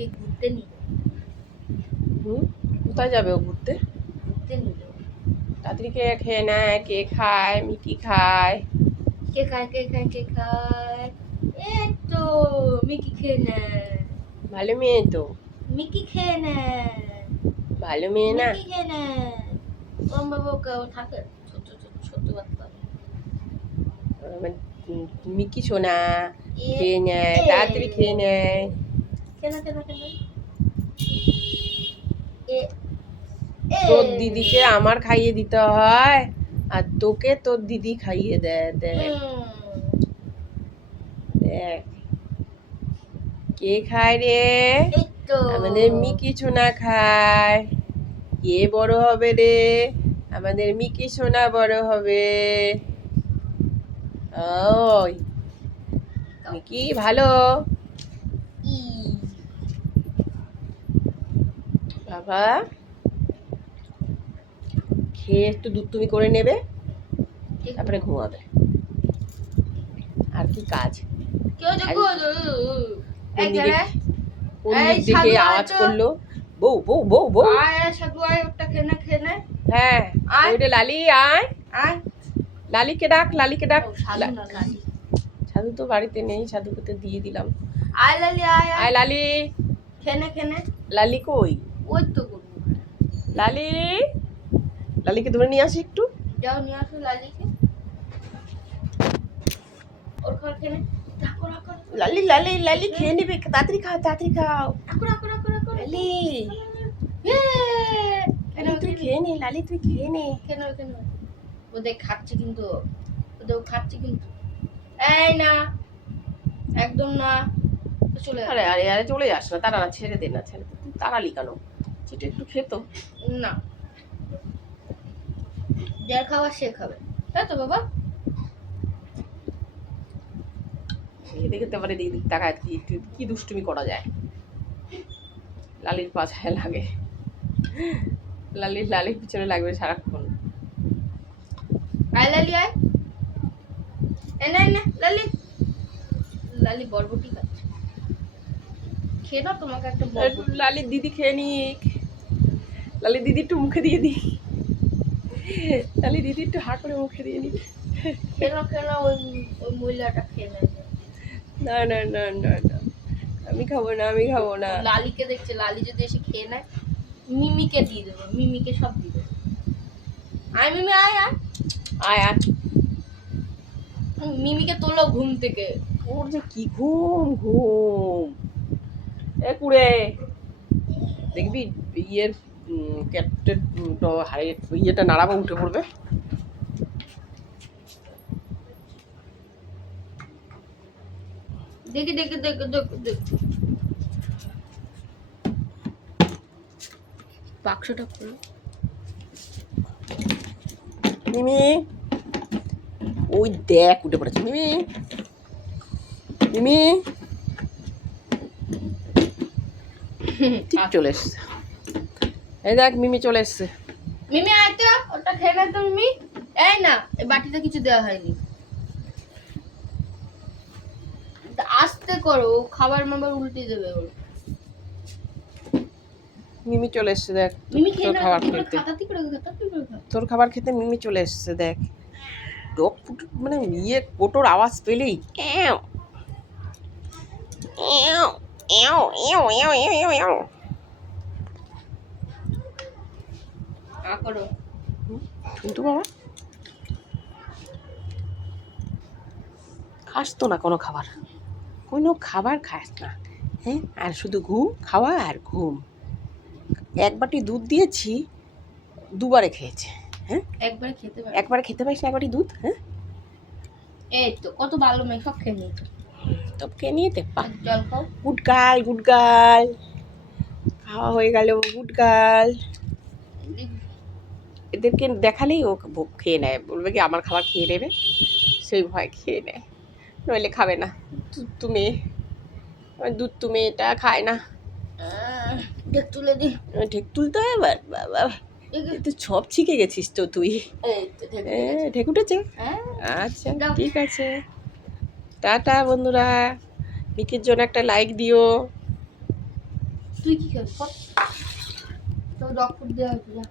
মিকিকে ঘুরতে নিয়ে কোথায় যাবে ও ঘুরতে? ঘুরতে নিয়ে তাড়াতাড়ি কে খেয়ে নেয়, কে খায়, মিকি খায়। কে খায় কে খায় কে খায়? এই তো মিকি খেয়ে নেয়। ভালো মেয়ে তো, মিকি খেয়ে নেয়। ভালো মেয়ে না? মিকি খেয়ে নেয়। ওরম বাবা কেউ থাকে ছোট ছোট ছোট বাচ্চা। আমার মিকি সোনা এ খেয়ে নেয়, এ তাড়াতাড়ি খেয়ে নেয়। কেন কেন কেন? এ এ তোর দিদিকে আমার খাইয়ে দিতে হয়, আর তোকে তোর দিদি খাইয়ে দেয়। দেখ দেখ কে খায় রে? এই তো আমাদের মিকি সোনা খায়। কে বড় হবে রে? আমাদের মিকি সোনা বড় হবে। ওই মিকি ভালো ই বাবা, খেয়ে একটু দুধ তুমি করে নেবে, তারপরে ঘুমাবে। আর কি কাজ? কেউ আর দেখো কোন এই দিকে খেলে কোন এই দিক থেকে সাধু আয় আওয়াজ তো। করলো? বউ বউ বউ বউ। আয় আয় সাধু আয় ওটা খেনে হ্যাঁ আয় ওইটা লালি আয়, আয়। লালিকে ডাক, লালিকে ডাক। ও সাধু না লালি। সাধু তো বাড়িতে নেই, সাধুকে তো দিয়ে দিলাম। আয় লালি আয় আয় আয় লালি। খেনে লালি কই? ওই তো করবো। লালি, লালিকে ধরে নিয়ে আসি একটু। যাও নিয়ে আসো লালিকে। ওর ঘর খেনে রাখো রাখো লালি লালি লালি খেয়ে নেবে, তাড়াতাড়ি খাও, তাড়াতাড়ি খাও। রাখো রাখো রাখো রাখো লালি, লালি তুই খেয়ে নে, লালি তুই খেয়ে নে। কেন কেন ওদের খাচ্ছে কিন্তু ওদের খাচ্ছে কিন্তু এই না একদম না চলে আরে আরে আরে চলে যাস না, তারা না, ছেড়ে দে না, ছেড়ে দে। তুই তাড়ালি কেন? সেটা একটু খেতো। না যার খাবার সে খাবে তাই তো বাবা। খেতে খেতে পারে দিক দিক তাকায়, কি দুষ্টুমি করা যায়। লালির পাছায় লাগে, লালির পিছনে লাগবে সারাক্ষণ। আয় লালি আয় এনে লালি লালি বরবটি খাচ্ছে খেয়ে নাও তোমাকে একটা বরবটি। লালির দিদি খেয়ে নিক, লালির দিদি একটু মুখে দিয়ে দি, লালির দিদি একটু হা করে মুখে দিয়ে নি। খেয়ে নাও ওই ওই মহিলাটা খেয়ে নেয়। না না না না না, আমি খাবো না, আমি খাবো না। লালিকে দেখছে, লালি যদি এসে খেয়ে নেয় মিমিকে দিয়ে দেবো, মিমিকে সব দিয়ে দেবো। আয় মিমি আয় আয় আয় আয়। মিমিকে তোলো ঘুম থেকে। ওর যে কি ঘুম ঘুম। এ কুড়ে দেখবি ইয়ের ক্যাটের ইয়েটা নাড়াবো, উঠে পড়বে। দেখি দেখি দেখি দেখি দেখি বাক্সটা খুলো। মিমি, ওই দেখ উঠে পড়েছে মিমি, মিমি ঠিক চলে এসছে। এই দেখ মিমি চলে এসছে। মিমি আয় তো ওটা খেয়ে নে তো মিমি। এই না এই বাটিতে কিছু দেওয়া হয়নি, আস্তে করো খাবার মাবার উল্টে দেবে ওর। মিমি চলে এসছে দেখ, মিমি খেয়ে তোর না খাবার কি করে খেতে, খাতাতি করে খাতাতি করে খা। তোর খাবার খেতে মিমি চলে এসছে দেখ। ডক মানে ইয়ে কোটোর আওয়াজ পেলেই এও এও এও এও এও এও এও। আ করো কিন্তু বাবা খাস তো না কোনো খাবার, কোনো খাবার খাস না। হ্যাঁ, আর শুধু ঘুম, খাওয়া আর ঘুম। এক বাটি দুধ দিয়েছি, দুবারে খেয়েছে। হ্যাঁ, একবার খেতে পারো। একবারে খেতে পারিস না এক বাটি দুধ? হ্যাঁ, এই তো কত ভালো মেয়ে সব খেয়ে নিয়েছে। তো খেয়ে নিয়েতে পা। জল খাও। Good girl, good girl. খাওয়া হয়ে গেল, গুড গার্ল। এদেরকে দেখালেই ও খেয়ে নেয়, বলবে কি আমার খাবার খেয়ে নেবে, সেই ভয় খেয়ে নেয়, নইলে খাবে না। তুমি দুধ তুমি এটা খায় না। দেখ তুলে দি। ঢেক তুলতে হয় এবার, বাবা তুই সব শিখে গেছিস তো তুই। এই তো ঢেকে দিয়েছে। ঢেক উঠেছে। হ্যাঁ আচ্ছা দাও। ঠিক আছে, টাটা বন্ধুরা, মিকির জন্য একটা লাইক দিও। তুই কি খাবি? তো ডক্টর দেওয়া হয়েছে যা।